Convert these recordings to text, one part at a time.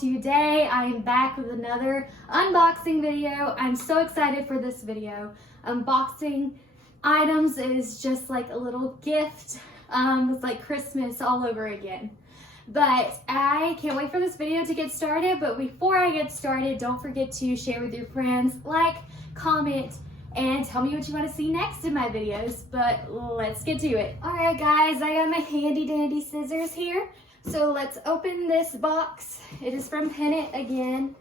Today I am back with another unboxing video. I'm so excited for this video. Unboxing items is just like a little gift. It's like Christmas all over again. But I can't wait for this video to get started. But before I get started, don't forget to share with your friends, like, comment, and tell me what you want to see next in my videos. But let's get to it. Alright guys, I got my handy dandy scissors here. So let's open this box. It is from Pennant again.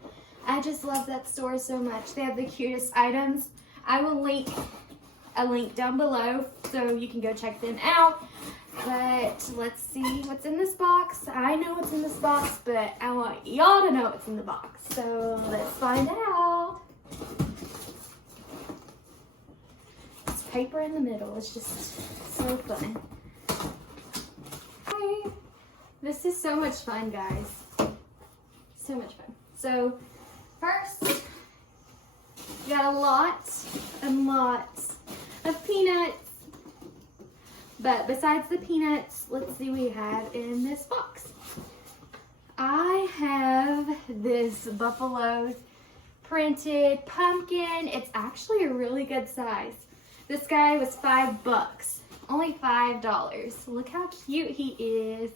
I just love that store so much. They have the cutest items. I will link a link down below so you can go check them out. But let's see what's in this box. I know what's in this box, but I want y'all to know what's in the box. So let's find out. It's paper in the middle. It's just so fun. Okay. This is so much fun, guys. So much fun. So first, we got a lot of peanuts. But besides the peanuts, let's see what we have in this box. I have this buffalo printed pumpkin. It's actually a really good size. This guy was $5, only $5. Look how cute he is.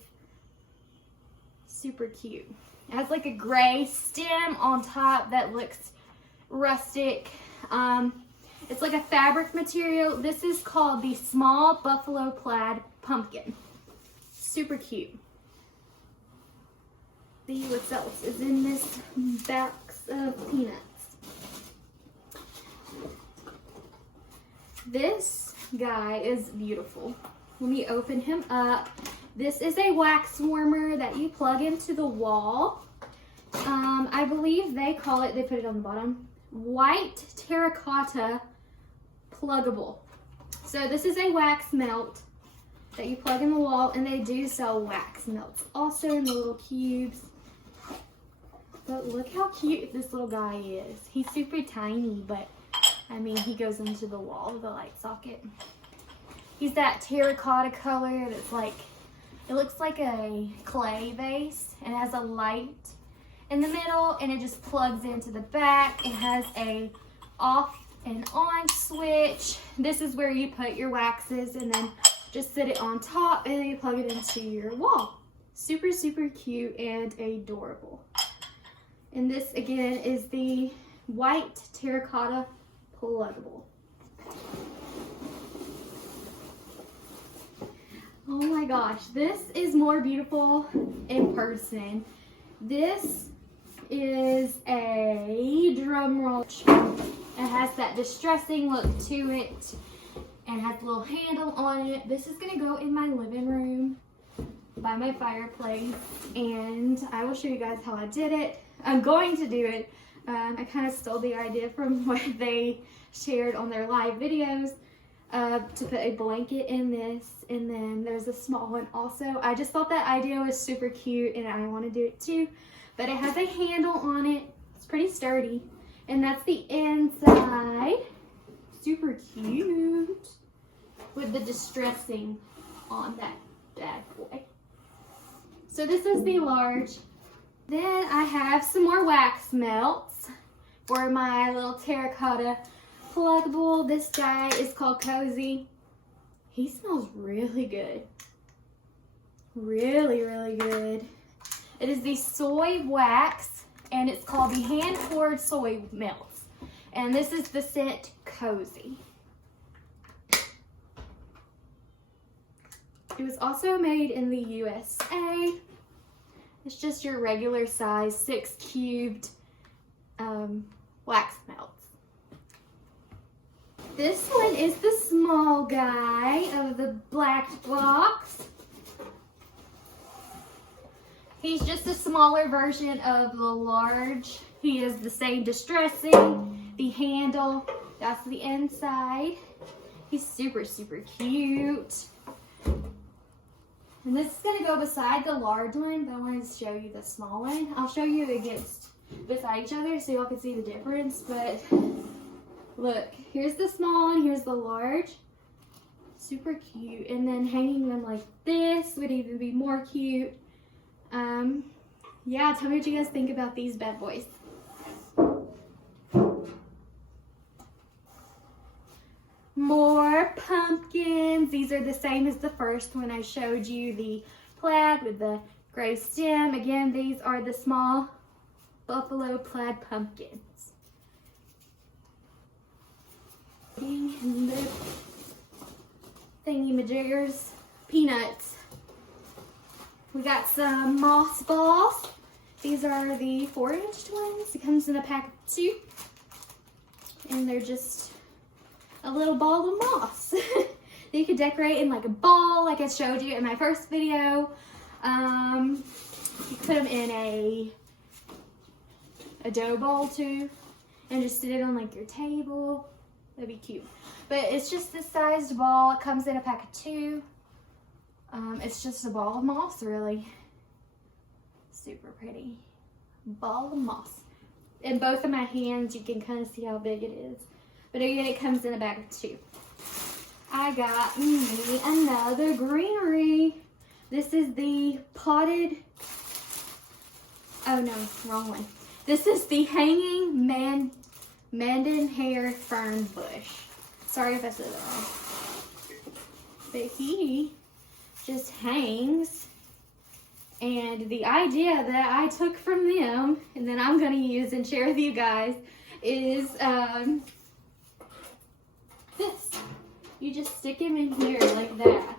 Super cute. It has like a gray stem on top that looks rustic. It's like a fabric material. This is called the Small Buffalo Plaid Pumpkin. Super cute. See what else is in this box of peanuts. This guy is beautiful. Let me open him up. This is a wax warmer that you plug into the wall. I believe they call it, they put it on the bottom, white terracotta pluggable. So this is a wax melt that you plug in the wall, and they do sell wax melts also in the little cubes. But look how cute this little guy is. He's super tiny, but I mean, he goes into the wall with a light socket. He's that terracotta color that's like, it looks like a clay vase, and it has a light in the middle, and it just plugs into the back. It has a off and on switch. This is where you put your waxes and then just sit it on top, and then you plug it into your wall. Super, super cute and adorable. And this again is the white terracotta pluggable. Oh my gosh, this is more beautiful in person. This is a drum roll. It has that distressing look to it and has a little handle on it. This is gonna go in my living room by my fireplace, and I will show you guys how I did it. I'm going to do it. I kind of stole the idea from what they shared on their live videos. To put a blanket in this, and then there's a small one also. I just thought that idea was super cute, and I want to do it too. But it has a handle on it. It's pretty sturdy, and that's the inside. Super cute with the distressing on that bad boy. So this is the large. Then I have some more wax melts for my little terracotta pluggable. This guy is called Cozy. He smells really good. Really, really good. It is the soy wax, and it's called the hand poured soy melts. And this is the scent Cozy. It was also made in the USA. It's just your regular size 6 cubed wax melts. This one is the small guy of the black box. He's just a smaller version of the large. He is the same distressing, the handle, that's the inside. He's super, super cute. And this is gonna go beside the large one, but I wanted to show you the small one. I'll show you beside each other so y'all can see the difference, but look, here's the small one, here's the large. Super cute. And then hanging them like this would even be more cute. yeah, tell me what you guys think about these bad boys. More pumpkins. These are the same as the first one I showed you, the plaid with the gray stem. Again, these are the small buffalo plaid pumpkins. And the thingy-majiggers, peanuts. We got some moss balls. These are the 4-inch ones. It comes in a pack of 2. And they're just a little ball of moss that you could decorate in like a ball, like I showed you in my first video. You put them in a dough bowl too, and just sit it on like your table. That'd be cute. But it's just this sized ball. It comes in a pack of 2. It's just a ball of moss, really. Super pretty. Ball of moss. In both of my hands, you can kind of see how big it is. But again, it comes in a bag of 2. I got me another greenery. This is the potted, oh no, wrong one. This is the hanging Mandan hair fern bush. Sorry if I said that wrong. But he just hangs. And the idea that I took from them, and that I'm gonna use and share with you guys, is this. You just stick him in here like that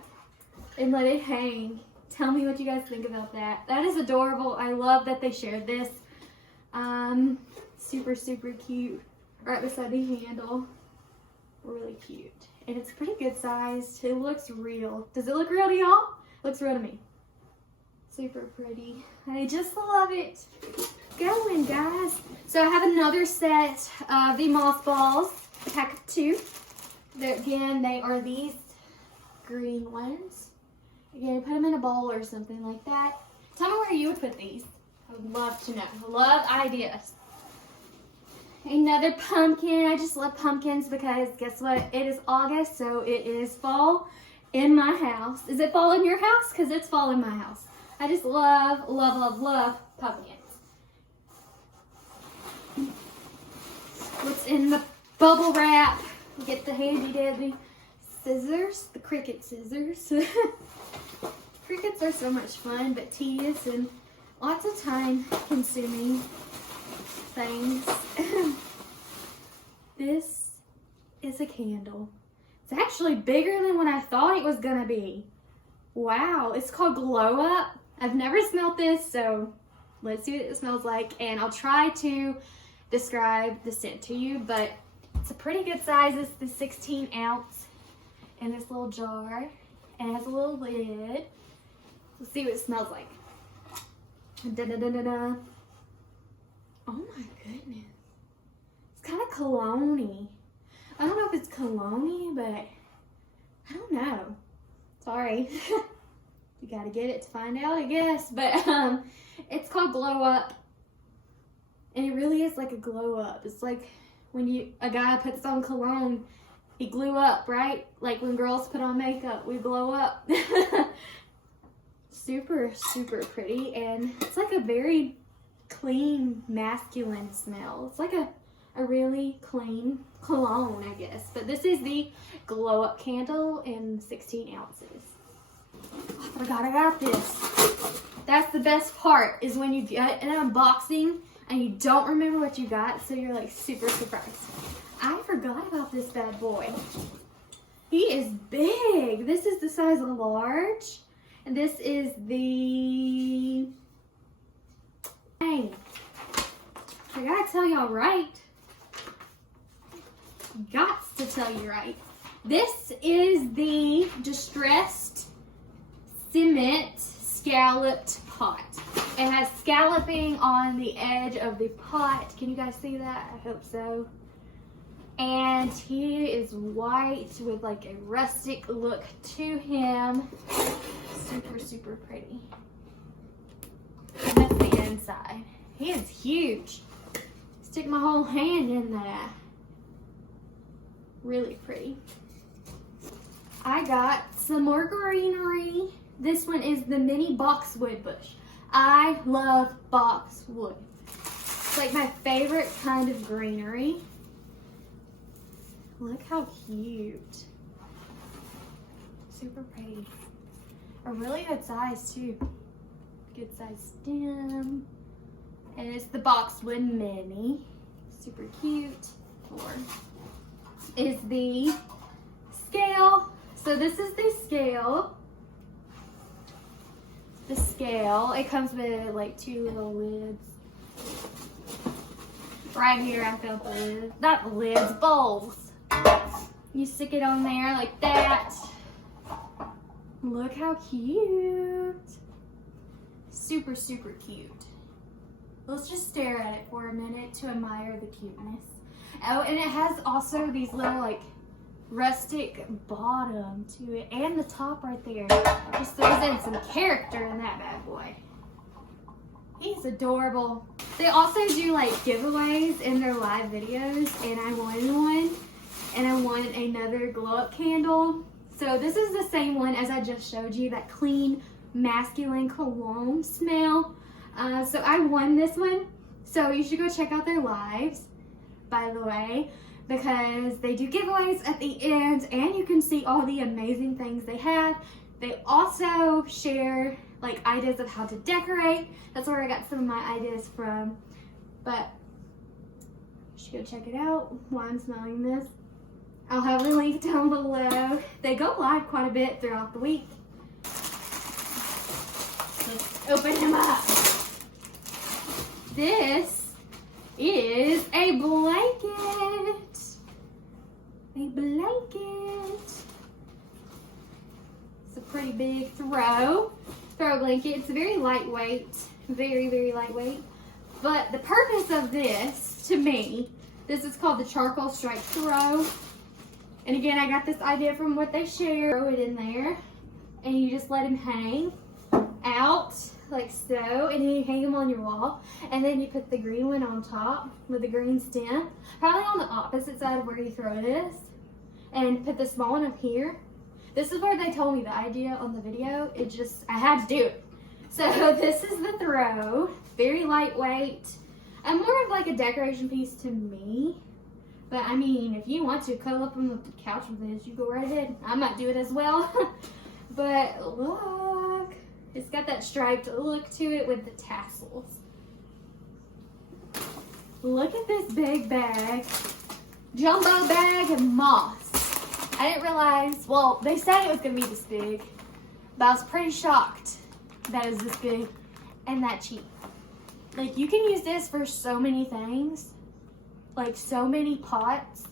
and let it hang. Tell me what you guys think about that. That is adorable. I love that they shared this. Super, super cute. Right beside the handle. Really cute. And it's pretty good sized. It looks real. Does it look real to y'all? It looks real to me. Super pretty. I just love it. Going, guys. So I have another set of the moss balls. A pack of 2. Again, they are these green ones. Again, put them in a bowl or something like that. Tell me where you would put these. I would love to know. I love ideas. Another pumpkin. I just love pumpkins because guess what? It is August, so it is fall in my house. Is it fall in your house? Because it's fall in my house. I just love, love, love, love pumpkins. What's in the bubble wrap? Get the handy dandy scissors, the Cricut scissors. Cricuts are so much fun, but tedious and lots of time consuming things. This is a candle. It's actually bigger than what I thought it was gonna be. Wow, it's called Glow Up. I've never smelled this, so let's see what it smells like. And I'll try to describe the scent to you, but it's a pretty good size. It's the 16 ounce in this little jar, and it has a little lid. Let's see what it smells like. Da-da-da-da-da. Oh my goodness. It's kind of cologne-y. I don't know if it's cologne-y, but I don't know. Sorry. You gotta get it to find out, I guess. But it's called Glow Up. And it really is like a glow up. It's like when a guy puts on cologne, he glue up, right? Like when girls put on makeup, we glow up. Super, super pretty. And it's like a very clean, masculine smell. It's like a really clean cologne, I guess. But this is the Glow Up candle in 16 ounces. I forgot I got this. That's the best part, is when you get an unboxing and you don't remember what you got, so you're like super surprised. I forgot about this bad boy. He is big. This is the size of large. And this is the... Dang. I gotta tell y'all right. Gots to tell you right. This is the Distressed Cement Scalloped Pot. It has scalloping on the edge of the pot. Can you guys see that? I hope so. And he is white with like a rustic look to him. Super, super pretty. And that's the inside. He is huge. Stick my whole hand in that. Really pretty. I got some more greenery. This one is the mini boxwood bush. I love boxwood. It's like my favorite kind of greenery. Look how cute. Super pretty. A really good size too. Good size stem. And it's the boxwood mini. Super cute. Or is the scale. So this is the scale. The scale. It comes with like 2 little lids. Right here I found the lids. Not the lids, bowls. You stick it on there like that. Look how cute. Super, super cute. Let's just stare at it for a minute to admire the cuteness. Oh, and it has also these little like rustic bottom to it, and the top right there. Just throws in some character in that bad boy. He's adorable. They also do like giveaways in their live videos, and I won one, and I won another glow up candle. So this is the same one as I just showed you, that clean masculine cologne smell. So I won this one. So you should go check out their lives, by the way, because they do giveaways at the end, and you can see all the amazing things they have. They also share like ideas of how to decorate. That's where I got some of my ideas from. But you should go check it out while I'm smelling this. I'll have a link down below. They go live quite a bit throughout the week. Let's open him up. This is a blanket. A blanket. It's a pretty big throw blanket. It's very lightweight. Very, very lightweight. But the purpose of this, to me, this is called the charcoal stripe throw. And again, I got this idea from what they share. Throw it in there, and you just let him hang out like so, and then you hang them on your wall, and then you put the green one on top with the green stem, probably on the opposite side of where you throw this, and put the small one up here. This is where they told me the idea on the video. It just, I had to do it. So this is the throw, very lightweight, and more of like a decoration piece to me. But I mean, if you want to cuddle up on the couch with this, you go right ahead. I might do it as well. But look, it's got that striped look to it with the tassels. Look at this big bag, jumbo bag of moss. I didn't realize, well, they said it was gonna be this big, but I was pretty shocked that it was this big and that cheap. Like, you can use this for so many things. Like so many pots,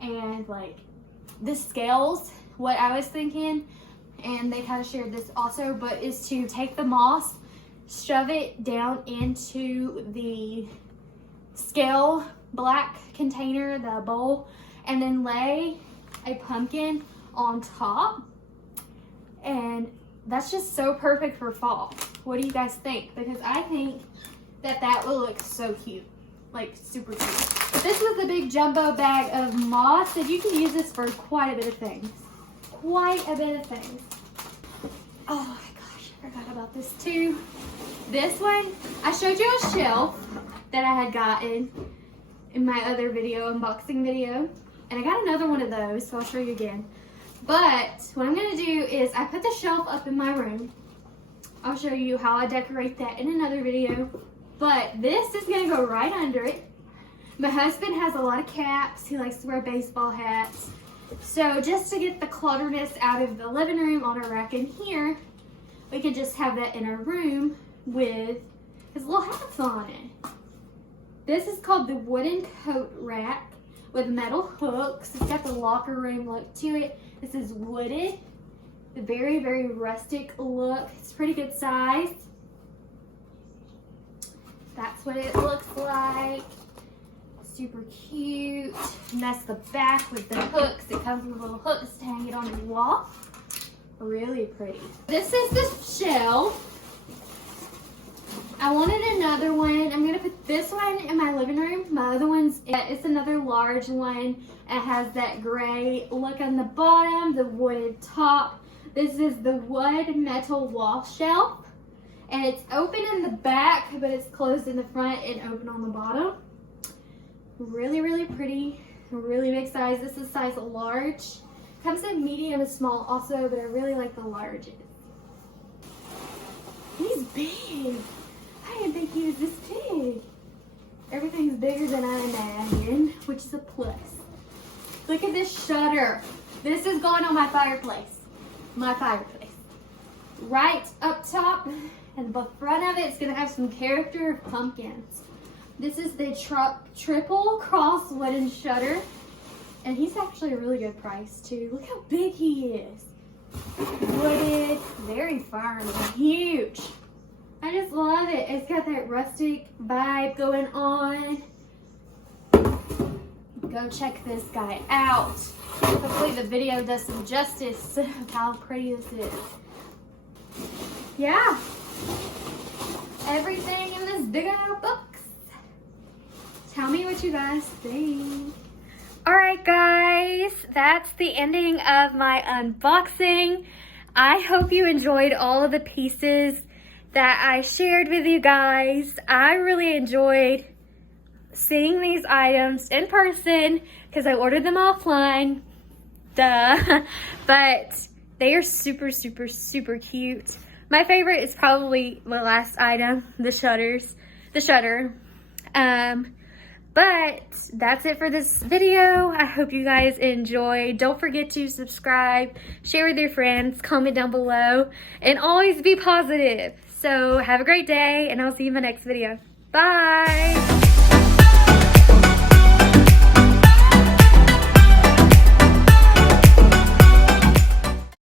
and like the scales, what I was thinking, and they kind of shared this also, but is to take the moss, shove it down into the scale black container, the bowl, and then lay a pumpkin on top, and that's just so perfect for fall. What do you guys think? Because I think that that will look so cute, like super cute. But this was the big jumbo bag of moss, and you can use this for quite a bit of things. Quite a bit of things. Oh my gosh, I forgot about this too. This one, I showed you a shelf that I had gotten in my other video, unboxing video. And I got another one of those, so I'll show you again. But what I'm gonna do is I put the shelf up in my room. I'll show you how I decorate that in another video. But this is gonna go right under it. My husband has a lot of caps. He likes to wear baseball hats. So just to get the clutterness out of the living room on a rack in here, we could just have that in our room with his little hats on it. This is called the wooden coat rack with metal hooks. It's got the locker room look to it. This is wooded. A very, very rustic look. It's pretty good size. That's what it looks like. Super cute. And that's the back with the hooks. It comes with little hooks to hang it on your wall. Really pretty. This is the shelf. I wanted another one. I'm gonna put this one in my living room. My other one's, it's another large one. It has that gray look on the bottom, the wooded top. This is the wood metal wall shelf. And it's open in the back, but it's closed in the front and open on the bottom. Really, really pretty. Really big size. This is size large. Comes in medium and small also, but I really like the larges. He's big. I didn't think he was this big. Everything's bigger than I imagined, which is a plus. Look at this shutter. This is going on my fireplace. My fireplace. Right up top, and the front of it's gonna have some character of pumpkins. This is the triple cross wooden shutter, and he's actually a really good price too. Look how big he is. Wooded, very firm, huge. I just love it. It's got that rustic vibe going on. Go check this guy out. Hopefully the video does some justice of how pretty this is. Yeah. Everything in this big old box. Tell me what you guys think. Alright guys, that's the ending of my unboxing. I hope you enjoyed all of the pieces that I shared with you guys. I really enjoyed seeing these items in person because I ordered them offline. Duh. But they are super, super, super cute. My favorite is probably the last item, the shutter. But that's it for this video. I hope you guys enjoyed. Don't forget to subscribe, share with your friends, comment down below, and always be positive. So have a great day, and I'll see you in my next video. Bye!